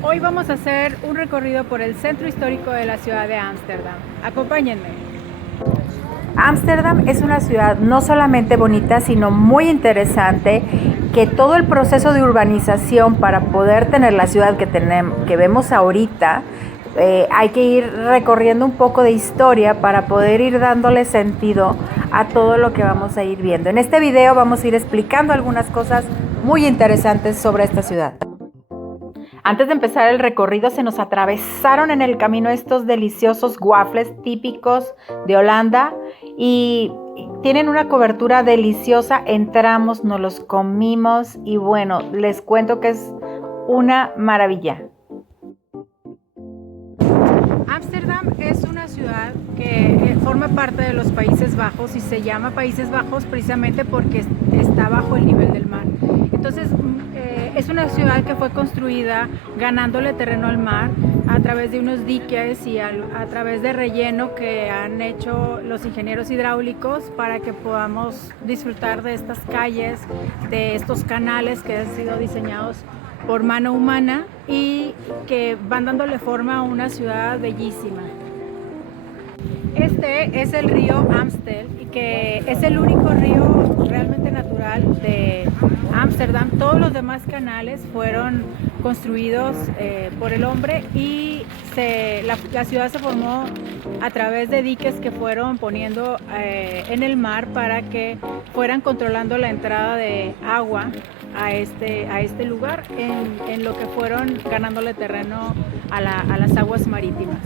Hoy vamos a hacer un recorrido por el centro histórico de la ciudad de Ámsterdam. Acompáñenme. Ámsterdam es una ciudad no solamente bonita, sino muy interesante, que todo el proceso de urbanización para poder tener la ciudad que vemos ahorita, hay que ir recorriendo un poco de historia para poder ir dándole sentido a todo lo que vamos a ir viendo. En este video vamos a ir explicando algunas cosas muy interesantes sobre esta ciudad. Antes de empezar el recorrido se nos atravesaron en el camino estos deliciosos waffles típicos de Holanda y tienen una cobertura deliciosa. Entramos, nos los comimos y bueno, les cuento que es una maravilla. Ámsterdam es una ciudad que forma parte de los Países Bajos y se llama Países Bajos precisamente porque está bajo el nivel del mar. Entonces es una ciudad que fue construida ganándole terreno al mar a través de unos diques y a través de relleno que han hecho los ingenieros hidráulicos para que podamos disfrutar de estas calles, de estos canales que han sido diseñados por mano humana y que van dándole forma a una ciudad bellísima. Este es el río Amstel, y que es el único río realmente natural de Ámsterdam. Todos los demás canales fueron construidos por el hombre y la ciudad se formó a través de diques que fueron poniendo en el mar para que fueran controlando la entrada de agua a este lugar en lo que fueron ganándole terreno a las aguas marítimas.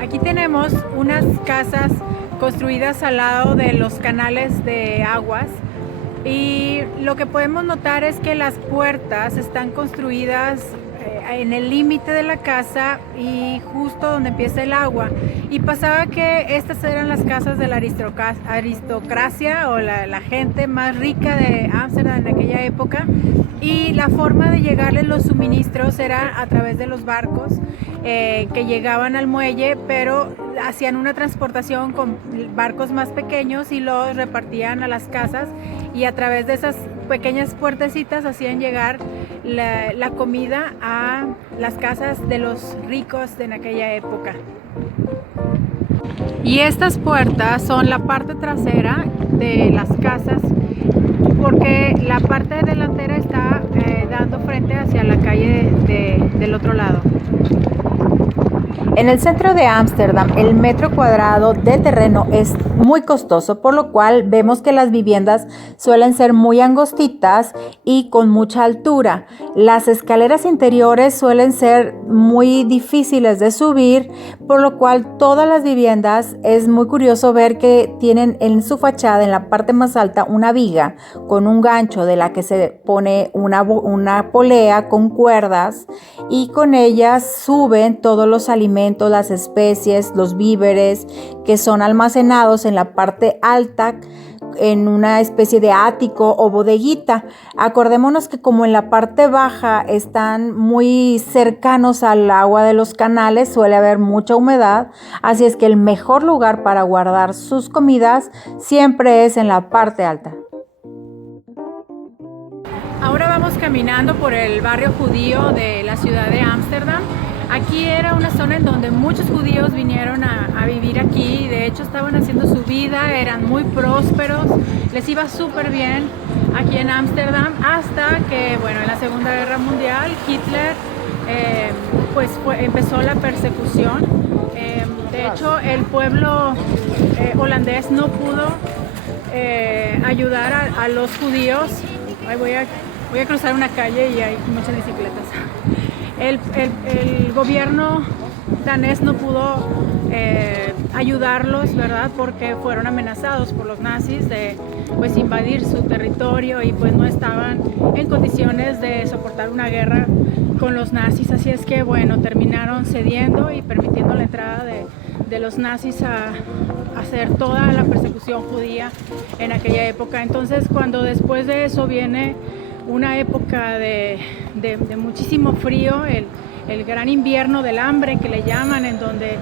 Aquí tenemos unas casas construidas al lado de los canales de aguas y lo que podemos notar es que las puertas están construidas en el límite de la casa y justo donde empieza el agua, y pasaba que estas eran las casas de la aristocracia o la gente más rica de Ámsterdam en aquella época, y la forma de llegarles los suministros era a través de los barcos que llegaban al muelle, pero hacían una transportación con barcos más pequeños y los repartían a las casas, y a través de esas pequeñas puertecitas hacían llegar la comida a las casas de los ricos de en aquella época. Y estas puertas son la parte trasera de las casas, porque la parte delantera está dando frente hacia la calle del otro lado. En el centro de Ámsterdam, el metro cuadrado de terreno es muy costoso, por lo cual vemos que las viviendas suelen ser muy angostitas y con mucha altura. Las escaleras interiores suelen ser muy difíciles de subir, por lo cual todas las viviendas es muy curioso ver que tienen en su fachada, en la parte más alta, una viga con un gancho de la que se pone una polea con cuerdas, y con ellas suben todos los alimentos, las especies, los víveres que son almacenados en la parte alta en una especie de ático o bodeguita. Acordémonos que como en la parte baja están muy cercanos al agua de los canales, suele haber mucha humedad, así es que el mejor lugar para guardar sus comidas siempre es en la parte alta. Ahora vamos caminando por el barrio judío de la ciudad de Ámsterdam. Aquí era una zona en donde muchos judíos vinieron a vivir aquí. De hecho estaban haciendo su vida, eran muy prósperos, les iba súper bien aquí en Ámsterdam, hasta que, bueno, en la Segunda Guerra Mundial Hitler empezó la persecución. De hecho el pueblo holandés no pudo ayudar a los judíos. Ahí voy a cruzar una calle y hay muchas bicicletas. El gobierno danés no pudo ayudarlos, ¿verdad? Porque fueron amenazados por los nazis de invadir su territorio, y pues no estaban en condiciones de soportar una guerra con los nazis. Así es que, bueno, terminaron cediendo y permitiendo la entrada de los nazis a hacer toda la persecución judía en aquella época. Entonces, cuando después de eso viene una época de muchísimo frío, el gran invierno del hambre que le llaman, en donde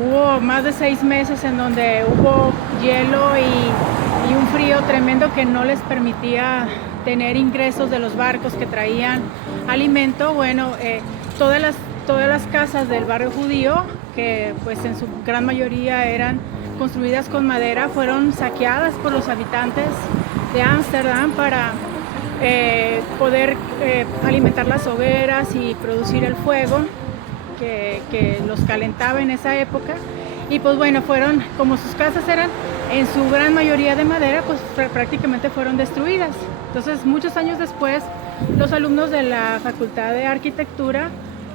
hubo más de 6 meses en donde hubo hielo y un frío tremendo que no les permitía tener ingresos de los barcos que traían alimento. Bueno, todas las casas del barrio judío, que pues en su gran mayoría eran construidas con madera, fueron saqueadas por los habitantes de Ámsterdam para poder alimentar las hogueras y producir el fuego que los calentaba en esa época. Y pues bueno, como sus casas eran en su gran mayoría de madera, pues prácticamente fueron destruidas. Entonces, muchos años después, los alumnos de la Facultad de Arquitectura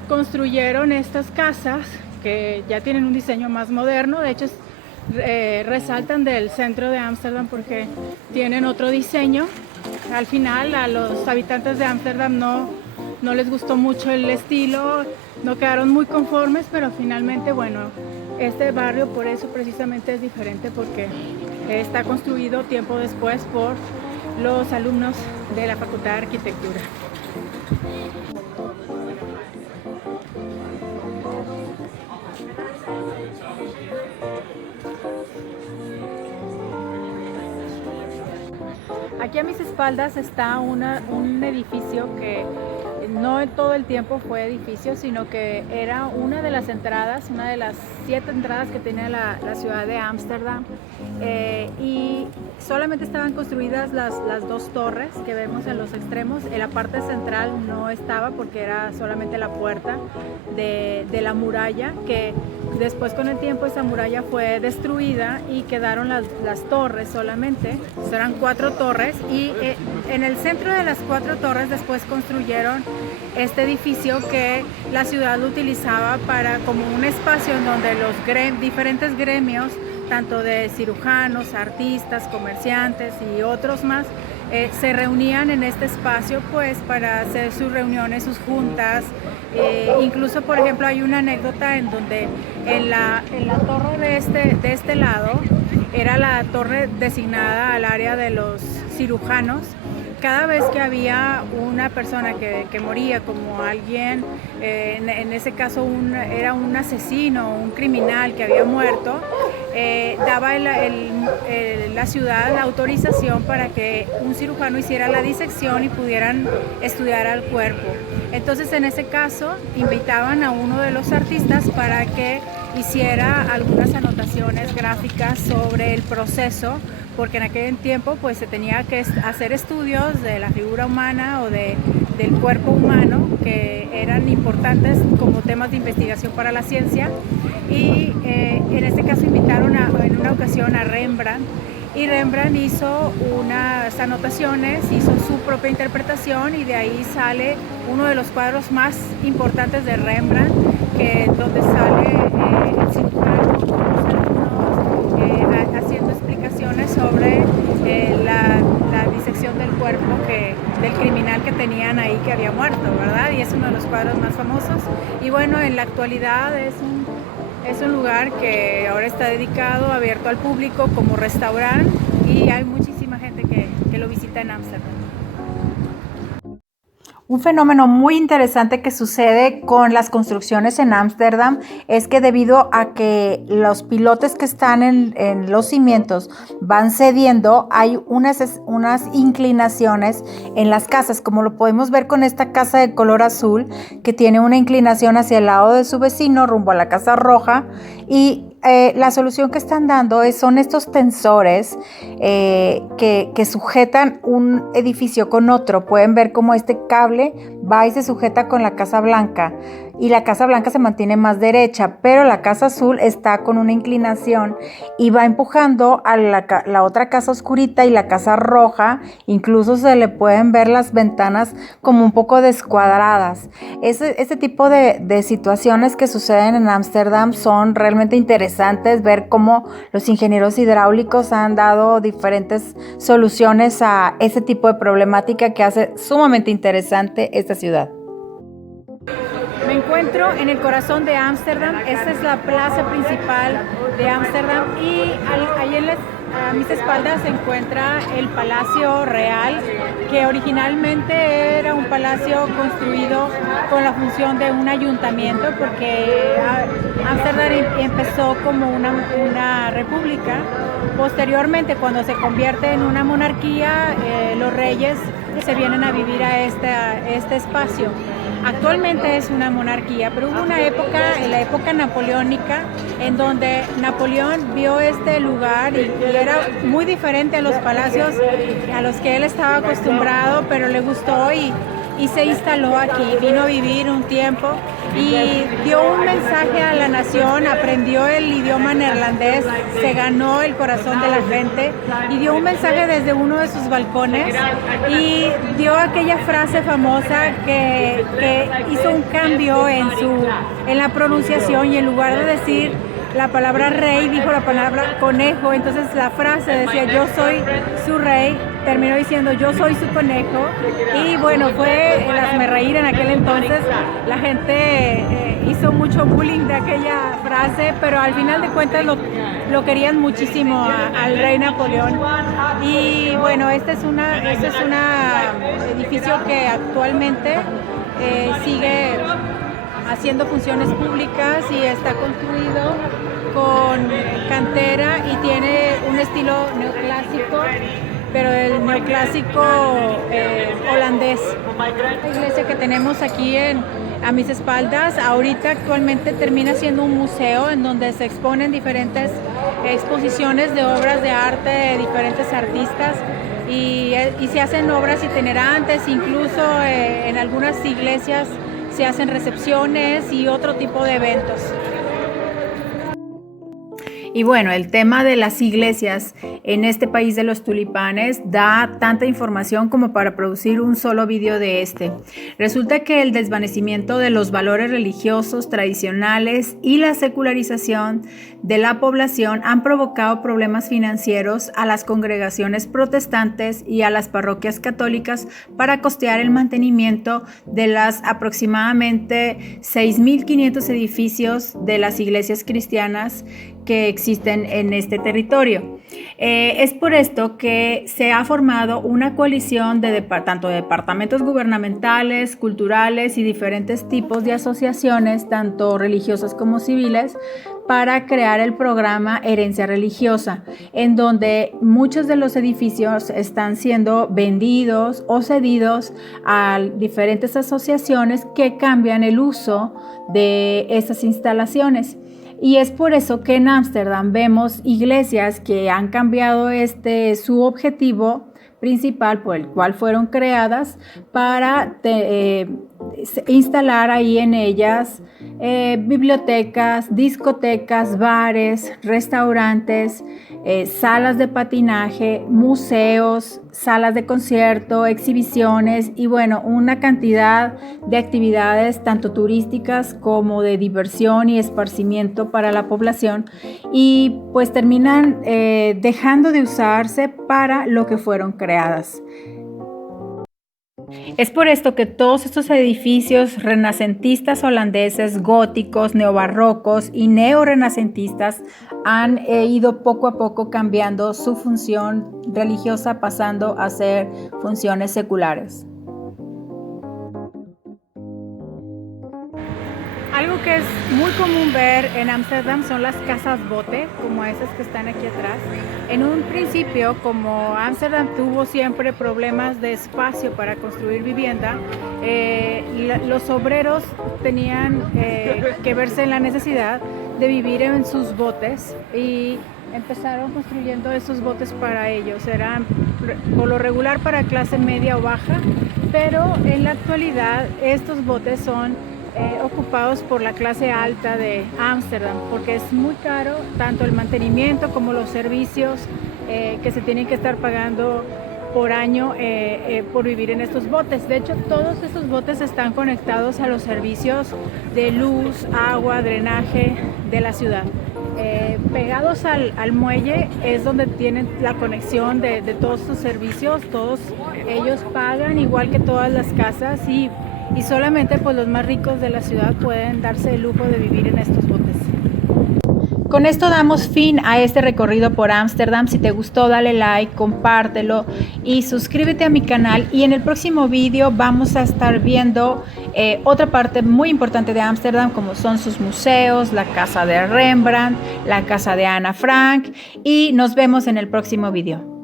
construyeron estas casas que ya tienen un diseño más moderno. De hecho, resaltan del centro de Ámsterdam porque tienen otro diseño. Al final, a los habitantes de Ámsterdam no les gustó mucho el estilo, no quedaron muy conformes, pero finalmente, bueno, este barrio por eso precisamente es diferente, porque está construido tiempo después por los alumnos de la Facultad de Arquitectura. Aquí a mis espaldas está un edificio que no en todo el tiempo fue edificio, sino que era una de las entradas, una de las 7 entradas que tenía la ciudad de Ámsterdam, y solamente estaban construidas las 2 torres que vemos en los extremos. En la parte central no estaba porque era solamente la puerta de la muralla, que después con el tiempo esa muralla fue destruida y quedaron las torres solamente. Eran 4 torres, y en el centro de las 4 torres después construyeron este edificio que la ciudad utilizaba como un espacio en donde los diferentes gremios, tanto de cirujanos, artistas, comerciantes y otros más, se reunían en este espacio pues para hacer sus reuniones, sus juntas. Incluso, por ejemplo, hay una anécdota en donde en la torre de este lado era la torre designada al área de los cirujanos. Cada vez que había una persona que moría, como alguien, en ese caso era un asesino, un criminal que había muerto, daba la ciudad la autorización para que un cirujano hiciera la disección y pudieran estudiar al cuerpo. Entonces, en ese caso, invitaban a uno de los artistas para que hiciera algunas anotaciones gráficas sobre el proceso, porque en aquel tiempo pues se tenía que hacer estudios de la figura humana o del cuerpo humano, que eran importantes como temas de investigación para la ciencia. Y en este caso invitaron en una ocasión a Rembrandt, y Rembrandt hizo unas anotaciones, hizo su propia interpretación, y de ahí sale uno de los cuadros más importantes de Rembrandt, donde sale el cirujano haciendo explicaciones sobre la disección del cuerpo del criminal que tenían ahí, que había muerto, ¿verdad? Y es uno de los cuadros más famosos. Y bueno, en la actualidad es un lugar que ahora está dedicado, abierto al público como restaurante, y hay muchísima gente que lo visita en Ámsterdam. Un fenómeno muy interesante que sucede con las construcciones en Ámsterdam es que, debido a que los pilotes que están en los cimientos van cediendo, hay unas inclinaciones en las casas, como lo podemos ver con esta casa de color azul, que tiene una inclinación hacia el lado de su vecino rumbo a la casa roja. Y la solución que están dando son estos tensores que sujetan un edificio con otro. Pueden ver cómo este cable va y se sujeta con la Casa Blanca, y la Casa Blanca se mantiene más derecha, pero la Casa Azul está con una inclinación y va empujando a la otra casa oscurita y la Casa Roja. Incluso se le pueden ver las ventanas como un poco descuadradas. Este tipo de situaciones que suceden en Ámsterdam son realmente interesantes, ver cómo los ingenieros hidráulicos han dado diferentes soluciones a ese tipo de problemática que hace sumamente interesante esta ciudad. Me encuentro en el corazón de Ámsterdam. Esta es la plaza principal de Ámsterdam, y ahí a mis espaldas se encuentra el Palacio Real, que originalmente era un palacio construido con la función de un ayuntamiento, porque Ámsterdam empezó como una república. Posteriormente, cuando se convierte en una monarquía, los reyes se vienen a vivir a este espacio. Actualmente es una monarquía, pero hubo una época, en la época napoleónica, en donde Napoleón vio este lugar y era muy diferente a los palacios a los que él estaba acostumbrado, pero le gustó y se instaló aquí, vino a vivir un tiempo y dio un mensaje a la nación, aprendió el idioma neerlandés, se ganó el corazón de la gente y dio un mensaje desde uno de sus balcones y dio aquella frase famosa que hizo un cambio en la pronunciación, y en lugar de decir la palabra rey dijo la palabra conejo. Entonces la frase decía yo soy su rey, terminó diciendo yo soy su conejo, y bueno, fue el hazmerreír en aquel entonces. La gente hizo mucho bullying de aquella frase, pero al final de cuentas lo querían muchísimo al rey Napoleón. Y bueno, este es un edificio que actualmente sigue haciendo funciones públicas y está construido con cantera y tiene un estilo neoclásico, pero el neoclásico holandés. La iglesia que tenemos aquí a mis espaldas ahorita actualmente termina siendo un museo en donde se exponen diferentes exposiciones de obras de arte de diferentes artistas y se hacen obras itinerantes, incluso en algunas iglesias se hacen recepciones y otro tipo de eventos. Y bueno, el tema de las iglesias en este país de los tulipanes da tanta información como para producir un solo vídeo de este. Resulta que el desvanecimiento de los valores religiosos tradicionales y la secularización de la población han provocado problemas financieros a las congregaciones protestantes y a las parroquias católicas para costear el mantenimiento de las aproximadamente 6.500 edificios de las iglesias cristianas que existen en este territorio. Es por esto que se ha formado una coalición de tanto de departamentos gubernamentales, culturales y diferentes tipos de asociaciones, tanto religiosas como civiles, para crear el programa Herencia Religiosa, en donde muchos de los edificios están siendo vendidos o cedidos a diferentes asociaciones que cambian el uso de estas instalaciones. Y es por eso que en Ámsterdam vemos iglesias que han cambiado su objetivo principal por el cual fueron creadas para instalar ahí en ellas bibliotecas, discotecas, bares, restaurantes, salas de patinaje, museos, salas de concierto, exhibiciones y bueno, una cantidad de actividades tanto turísticas como de diversión y esparcimiento para la población, y pues terminan dejando de usarse para lo que fueron creadas. Es por esto que todos estos edificios renacentistas holandeses, góticos, neobarrocos y neorenacentistas han ido poco a poco cambiando su función religiosa, pasando a ser funciones seculares. Algo que es muy común ver en Ámsterdam son las casas bote, como esas que están aquí atrás. En un principio, como Ámsterdam tuvo siempre problemas de espacio para construir vivienda, los obreros tenían que verse en la necesidad de vivir en sus botes y empezaron construyendo esos botes para ellos. Eran por lo regular para clase media o baja, pero en la actualidad estos botes son ocupados por la clase alta de Ámsterdam, porque es muy caro tanto el mantenimiento como los servicios que se tienen que estar pagando por año por vivir en estos botes. De hecho, todos estos botes están conectados a los servicios de luz, agua, drenaje de la ciudad. Pegados al muelle es donde tienen la conexión de todos sus servicios. Todos ellos pagan igual que todas las casas y solamente pues los más ricos de la ciudad pueden darse el lujo de vivir en estos botes. Con esto damos fin a este recorrido por Ámsterdam. Si te gustó, dale like, compártelo y suscríbete a mi canal. Y en el próximo vídeo vamos a estar viendo otra parte muy importante de Ámsterdam, como son sus museos, la casa de Rembrandt, la casa de Ana Frank, y nos vemos en el próximo vídeo.